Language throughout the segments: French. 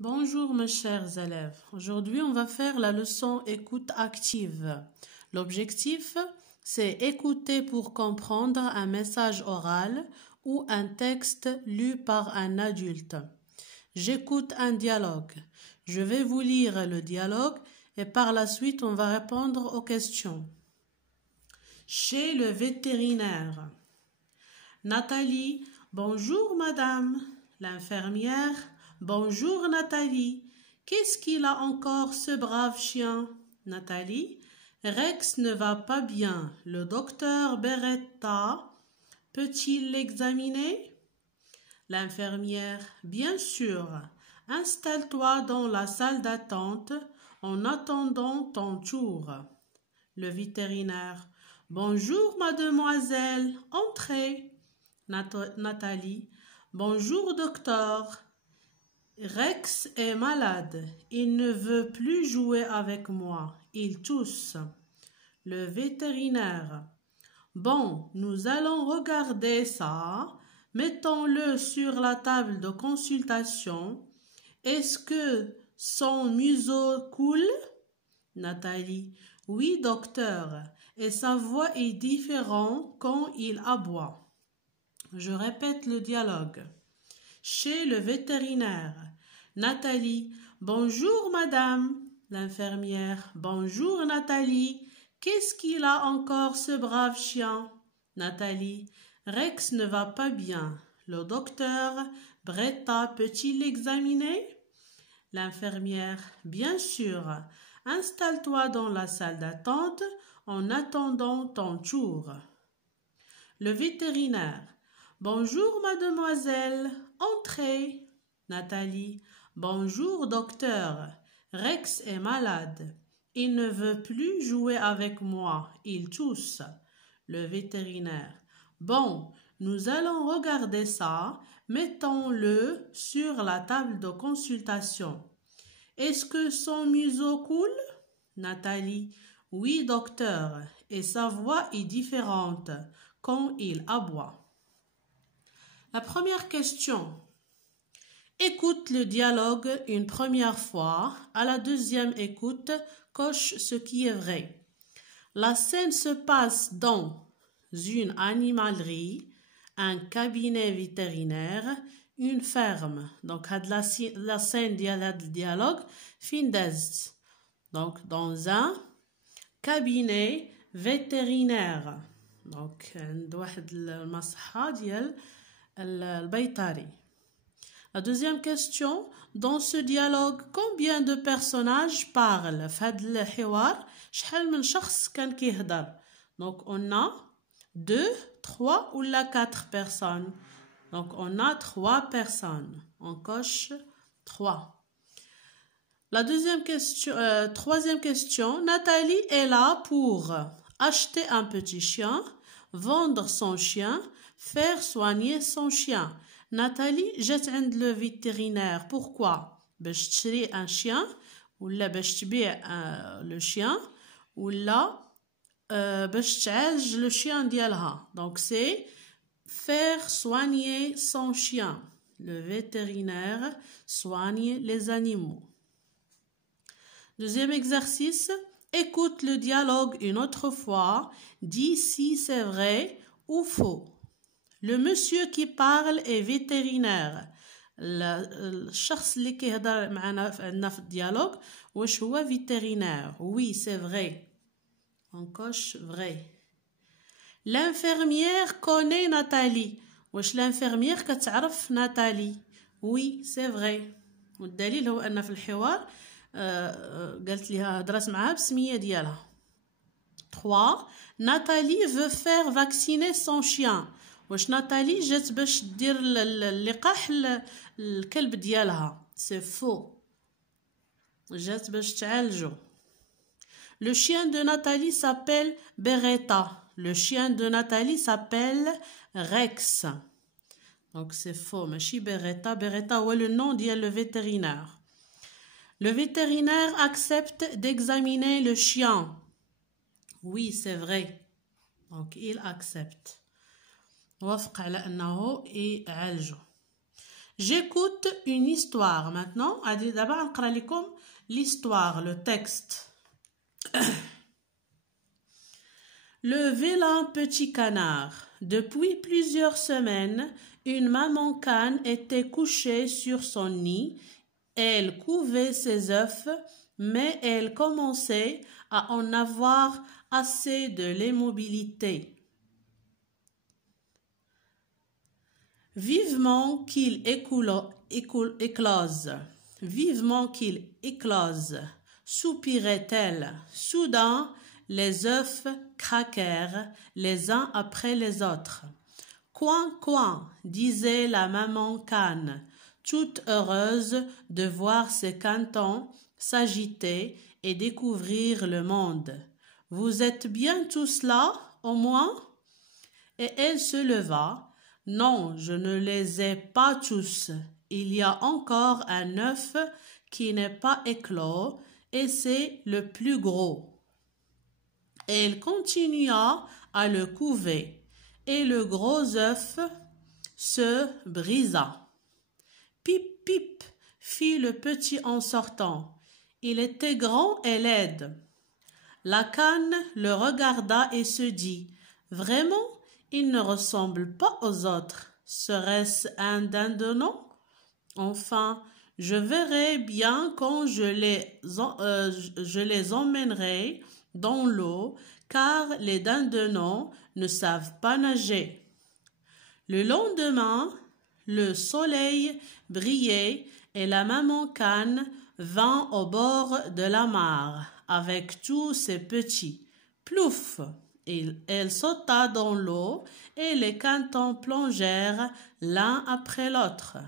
Bonjour mes chers élèves. Aujourd'hui, on va faire la leçon écoute active. L'objectif, c'est écouter pour comprendre un message oral ou un texte lu par un adulte. J'écoute un dialogue. Je vais vous lire le dialogue et par la suite, on va répondre aux questions. Chez le vétérinaire. Nathalie, bonjour madame. L'infirmière, bonjour Nathalie. Qu'est-ce qu'il a encore ce brave chien? Nathalie, Rex ne va pas bien. Le docteur Beretta peut-il l'examiner? L'infirmière, bien sûr. Installe-toi dans la salle d'attente en attendant ton tour. Le vétérinaire, bonjour mademoiselle, entrez. Nathalie, bonjour docteur. Rex est malade, il ne veut plus jouer avec moi, il tousse. Le vétérinaire, bon, nous allons regarder ça, mettons-le sur la table de consultation. Est-ce que son museau coule? Nathalie, oui docteur, et sa voix est différente quand il aboie. Je répète le dialogue. Chez le vétérinaire. Nathalie, bonjour madame. L'infirmière, bonjour Nathalie. Qu'est-ce qu'il a encore ce brave chien? Nathalie, Rex ne va pas bien. Le docteur Beretta peut-il l'examiner? L'infirmière, bien sûr. Installe-toi dans la salle d'attente en attendant ton tour. Le vétérinaire, bonjour mademoiselle, entrez. Nathalie, bonjour docteur. Rex est malade. Il ne veut plus jouer avec moi, il tousse. Le vétérinaire, bon, nous allons regarder ça, mettons-le sur la table de consultation. Est-ce que son museau coule? Nathalie, oui docteur, et sa voix est différente quand il aboie. La première question. Écoute le dialogue une première fois. À la deuxième écoute, coche ce qui est vrai. La scène se passe dans une animalerie, un cabinet vétérinaire, une ferme. Donc, la scène du dialogue, fin d'est. Donc, dans un cabinet vétérinaire. Donc, عند واحد المصحة ديال البيطري. La deuxième question, dans ce dialogue, combien de personnages parlent? في هذا الحوار شحال من شخص كان كيهضر؟ Donc, on a 2, 3 ou 4 personnes. Donc, on a 3 personnes. On coche 3. La troisième question, Nathalie est là pour acheter un petit chien, vendre son chien, faire soigner son chien. Nathalie جات عند le vétérinaire. Pourquoi? باش تشري un chien ولا باش تبيع le chien ولا باش تعالج le chien ديالها. Donc c'est faire soigner son chien. Le vétérinaire soigne les animaux. Deuxième exercice, écoute le dialogue une autre fois, dis si c'est vrai ou faux. Le monsieur qui parle est vétérinaire. الشخص اللي كيهضر معنا في الديالوج واش هو vétérinaire. Oui, c'est vrai. On coche vrai. L'infirmière connaît Nathalie. واش l'infirmière كتعرف ناتالي؟ Oui, c'est vrai. والدليل هو أن في الحوار قالت لها هضرت معها بسمية ديالها. 3. Nathalie veut faire vacciner son chien. واش ناتالي جات باش دير اللقاح الكلب ديالها؟ سي فو. جات باش تعالجو. Le chien de Nathalie s'appelle Beretta. Le chien de Nathalie s'appelle Rex. Donc c'est faux. ماشي Beretta. Beretta هو le nom ديال le vétérinaire. Le vétérinaire accepte d'examiner le chien. Oui, c'est vrai. Donc il accepte. وافق على أنه يعالجه. J'écoute une histoire. Maintenant, d'abord, نقرأ لكم l'histoire, le texte. Le vilain petit canard. Depuis plusieurs semaines, une maman cane était couchée sur son nid. Elle couvait ses œufs, mais elle commençait à en avoir assez de l'immobilité. Vivement qu'il éclose, vivement qu'il éclose, soupirait-elle. Soudain, les œufs craquèrent les uns après les autres. Coin, coin, disait la maman cane, toute heureuse de voir ses canetons s'agiter et découvrir le monde. Vous êtes bien tous là, au moins? Et elle se leva. Non, je ne les ai pas tous. Il y a encore un œuf qui n'est pas éclos et c'est le plus gros. Elle continua à le couver et le gros œuf se brisa. Pip, pip, fit le petit en sortant. Il était grand et laide. La cane le regarda et se dit « Vraiment, il ne ressemble pas aux autres. Serait-ce un dindonneau? Enfin, je verrai bien quand je les emmènerai dans l'eau, car les dindonnaux ne savent pas nager. » Le lendemain, le soleil brillait et la maman cane vint au bord de la mare avec tous ses petits. Plouf! Elle sauta dans l'eau et les canetons plongèrent l'un après l'autre.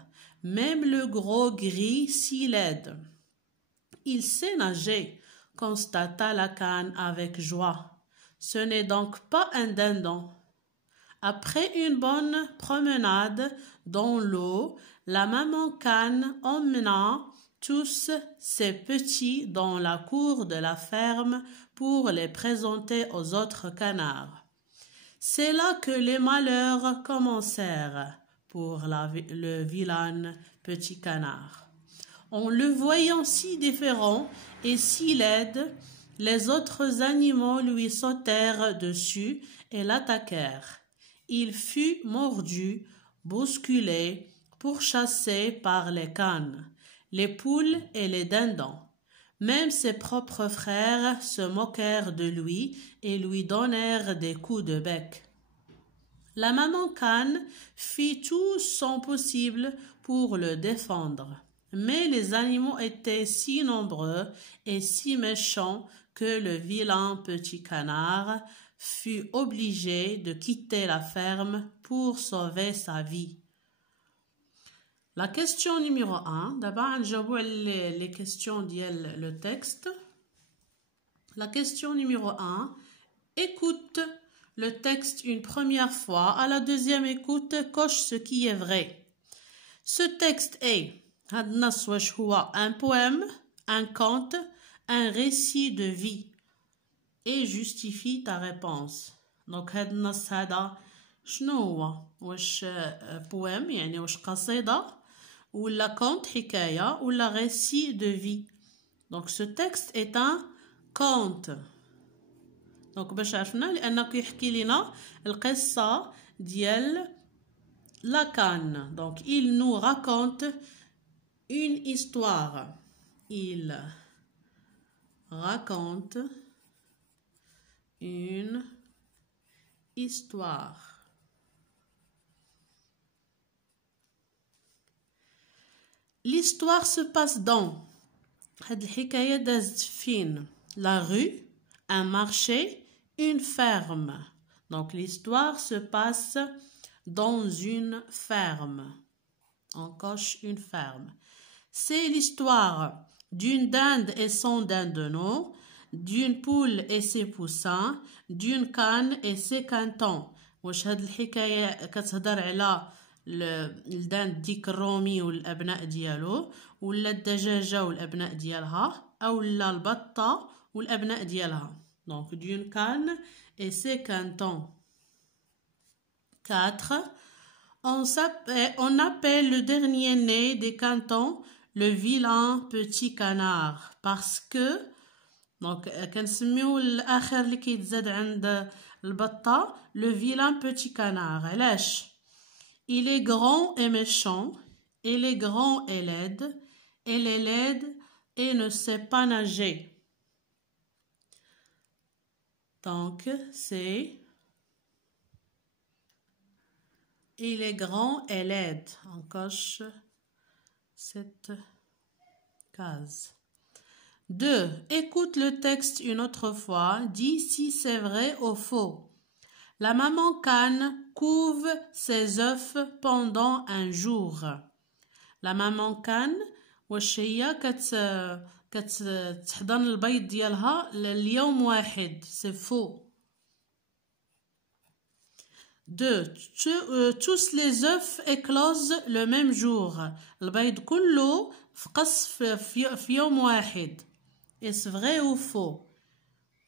Même le gros gris si laide. Il sait nager, constata la cane avec joie. Ce n'est donc pas un dindon. Après une bonne promenade dans l'eau, la maman cane emmena tous ses petits dans la cour de la ferme pour les présenter aux autres canards. C'est là que les malheurs commencèrent pour le vilain petit canard. En le voyant si différent et si laide, les autres animaux lui sautèrent dessus et l'attaquèrent. Il fut mordu, bousculé, pourchassé par les canes, les poules et les dindons. Même ses propres frères se moquèrent de lui et lui donnèrent des coups de bec. La maman cane fit tout son possible pour le défendre, mais les animaux étaient si nombreux et si méchants que le vilain petit canard fut obligé de quitter la ferme pour sauver sa vie. La question numéro 1, d'abord نجاوبوا les questions ديال le texte. La question numéro 1, écoute le texte une première fois. À la deuxième écoute, coche ce qui est vrai. Ce texte est هاد النص واش هو un poème, un conte, un récit de vie. Et justifie ta réponse. Donc هاد النص هذا شنو هو؟ واش poème يعني واش قصيدة ولا كونت حكاية ولا récit de vie. Donc ce texte est un conte. Donc باش عرفنا لأنه كيحكي لنا القصة ديال la canne. Donc il nous raconte une histoire. Il raconte une histoire. L'histoire se passe dans هاد الحكاية دازت فين la rue, un marché, une ferme. Donc l'histoire se passe dans une ferme. On coche une ferme. C'est l'histoire d'une dinde et son dindonneau, d'une poule et ses poussins, d'une canne et ses canetons. واش هاد الحكاية كتهضر على الدند ديك الرومي والابناء ديالو ولا الدجاجة والابناء ديالها او لا البطة والابناء ديالها. Donc d'une canne et ses cantons. 4. On appelle le dernier né des cantons le vilain petit canard parce que donc كنسميو الاخر اللي كيتزاد عند البطه le vilain petit canard. علاش؟ il est grand et méchant, il est grand et laide, elle est laide et ne sait pas nager. Donc c'est il est grand et laide. On coche cette case. 2. Écoute le texte une autre fois. Dis si c'est vrai ou faux. La maman cane couve ses œufs pendant un jour. La maman cane واش هي كتحضن البيض ديالها لليوم واحد. C'est faux. 2. Tous les œufs éclosent le même jour. البيض كله فقص في يوم واحد. Est-ce vrai ou faux?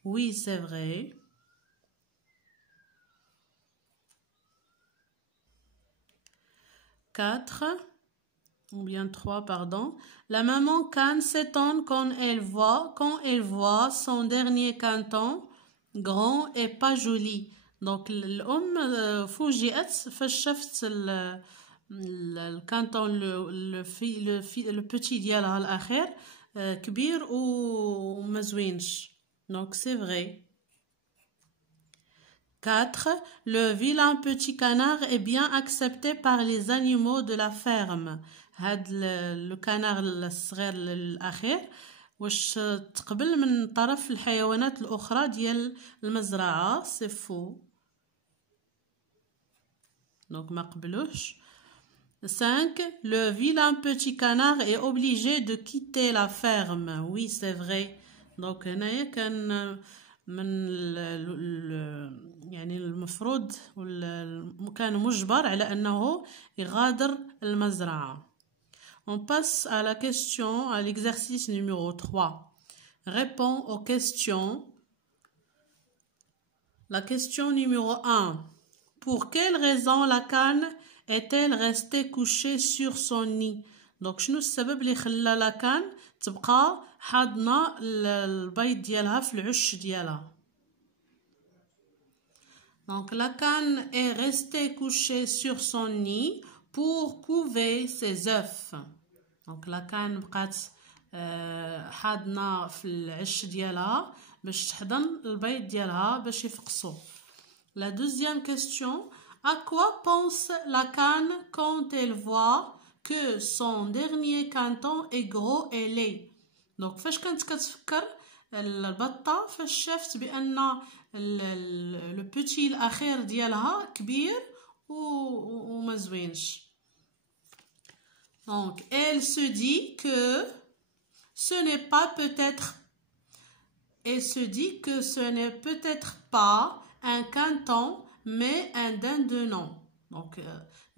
Oui, c'est vrai. 4, ou bien 3, pardon. La maman cane s'étonne quand elle voit son dernier canton grand et pas joli. Donc الأم فوجئت فاش شافت الكانتون le petit ديالها الأخير كبير وما زوينش. Donc c'est vrai. 4. Le vilain petit canard est bien accepté par les animaux de la ferme. هاد le canard الصغير الأخير واش تقبل من طرف الحيوانات الأخرى ديال المزرعة. C'est faux. Donc ما قبلوش. 5. Le vilain petit canard est obligé de quitter la ferme. Oui, c'est vrai. Donc هنايا كان من يعني المفروض كان مجبر على أنه يغادر المزرعة. On passe à la question, à l'exercice numéro 3. Réponds aux questions. La question numéro 1. Pour quelle raison la cane est-elle restée couchée sur son nid? Donc شنو السبب اللي خلى لا كان تبقى حاضنة البيض ديالها في العش ديالها. Donc la canne est restée couchée sur son nid pour couver ses œufs. Donc la canne بقات حاضنة في العش ديالها باش تحضن البيض ديالها باش يفقسو. La deuxième question. À quoi pense la canne quand elle voit que son dernier canton est gros et laid? Donc فاش كانت كتفكر البطة فاش شافت بأن le petit الأخير ديالها كبير وما زوينش. Donc elle se dit que ce n'est pas pas un canton mais un dindonneau. Donc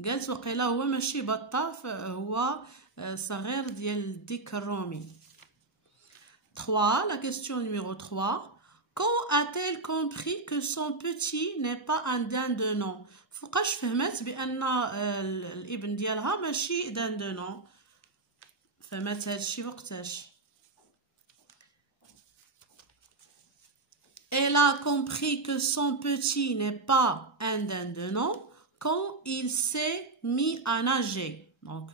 قالت وقيلا هو ماشي بطة هو صغير ديال الديك الرومي. 3. La question numéro 3. Quand a-t-elle compris que son petit n'est pas un dindonneau? فوقاش فهمت بأن الابن ديالها ماشي دندونو؟ فهمت هادشي وقتاش؟ Elle a compris que son petit n'est pas un dindonneau quand il s'est mis à nager. Donc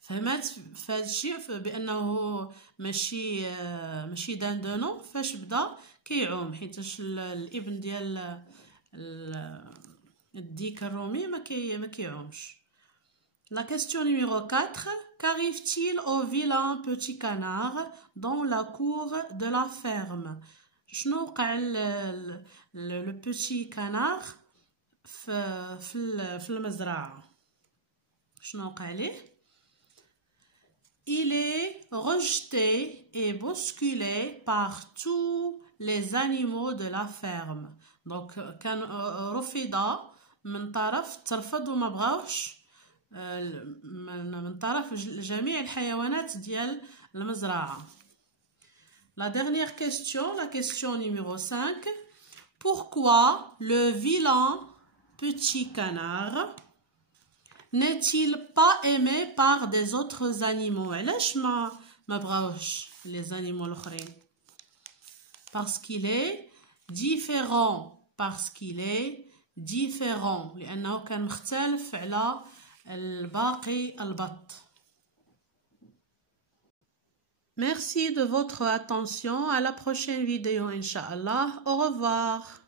فهمت في هادشي بأنه ماشي دندونو فاش بدا كيعوم حيتاش الابن ديال الديك الرومي ما كيعومش. La question numéro 4. Qu'arrive-t-il au vilain petit canard dans la cour de la ferme? شنو وقع le petit canard في المزرعة؟ شنو وقع ليه؟ Il est rejeté et bousculé par tous les animaux de la ferme. Donc كان رفض من طرف ترفض وما بغاوش من طرف جميع الحيوانات ديال المزرعة. La dernière question, la question numéro 5. Pourquoi le vilain petit canard n'est-il pas aimé par des autres animaux? علاش ما بغاوش les animaux الآخرين? Parce qu'il est différent. Parce qu'il est différent. لأنه كان مختلف على الباقي البط. Merci de votre attention. À la prochaine vidéo, Inch'Allah. Au revoir.